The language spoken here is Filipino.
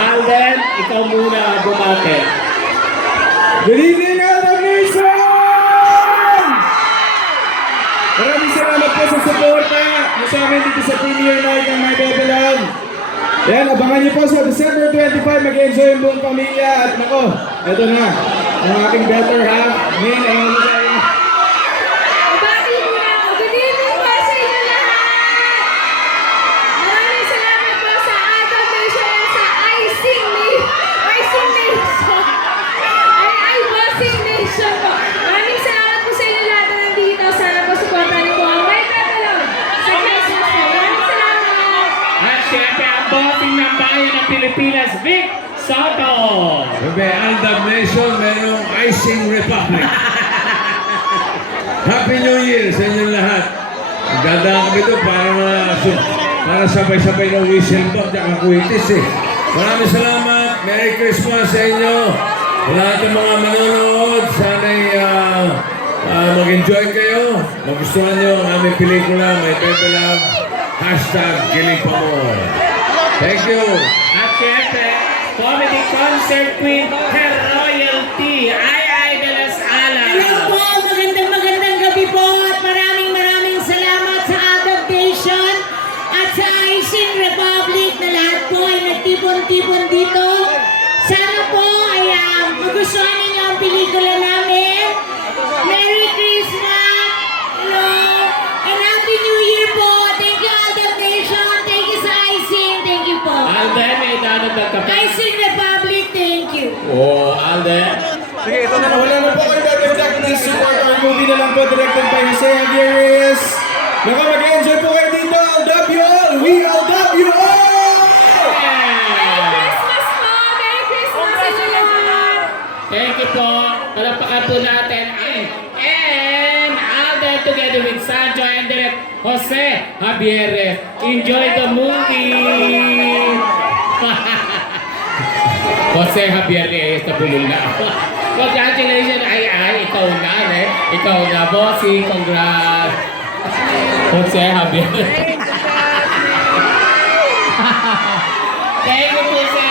Alden, ikaw muna bumate. Good evening, Alden Nation! Maraming salamat po sa suporta mo sa amin dito sa Premier Night ng My Bebelan. Yan, abangan niyo po sa December 25, mag-enjoy yung buong pamilya. At nako, ito na, ang aking better half, Min, ang mga sa inyo. Babati muna ako. Good evening po sa inyo lahat! Maraming salamat po sa Adam Nation and sa Icing Nation. Ay, Bossing Nation po. Maraming salamat po sa inyo lahat na nandito. Sana po supportan niyo po ang My Bebelan sa Christmas po. Maraming salamat! At syempre, ang bossing ng bayan ng Pilipinas, Vic Soto. Sabi, Aldab Nation, merong Icing Republic. Happy New Year sa inyong lahat. Magdadaan kami ito para sabay-sabay ng whistle po at kuwitis eh. Maraming salamat. Merry Christmas sa inyo. Lahat ng mga manonood, sana'y mag-enjoy kayo. Magustuhan nyo ang aming pelikula, My Bebelan. #KilingPamor. Thank you. At syempre, comedy concert queen, Her Royalty, Ay de las Alas. Hello po, magandang gabi po at maraming salamat sa Adam Nation at sa Icing Republic na lahat po ay nagtipon-tipon dito. Sana po ay magustuhan ninyo ang pelikula namin. Merry Christmas! Hello! And Happy New Year po! Thank you Adam Nation! Thank you sa Icing! Thank you po! Alden, may dadagdag ka pa. Icing Republic, thank you! Oh, Alden. Sige, ito na. Wala na po kayo dadagdag ng support our movie na lang po, directed by Jose Javier Reyes. Naku, mag-enjoy po kayo dito. I'll dub you all! We all dub you all! Christmas po! Merry Christmas sa inyo lahat! Thank you po. Palapakan po natin. And Alden together with Sancho and Direk Jose Javier. Enjoy the movie! Jose Javier Reyes na bulol na ako. Congratulations! Ay, ikaw na, eh. Ikaw na, bossy. Congrats! Jose Javier. Thank you po, sir.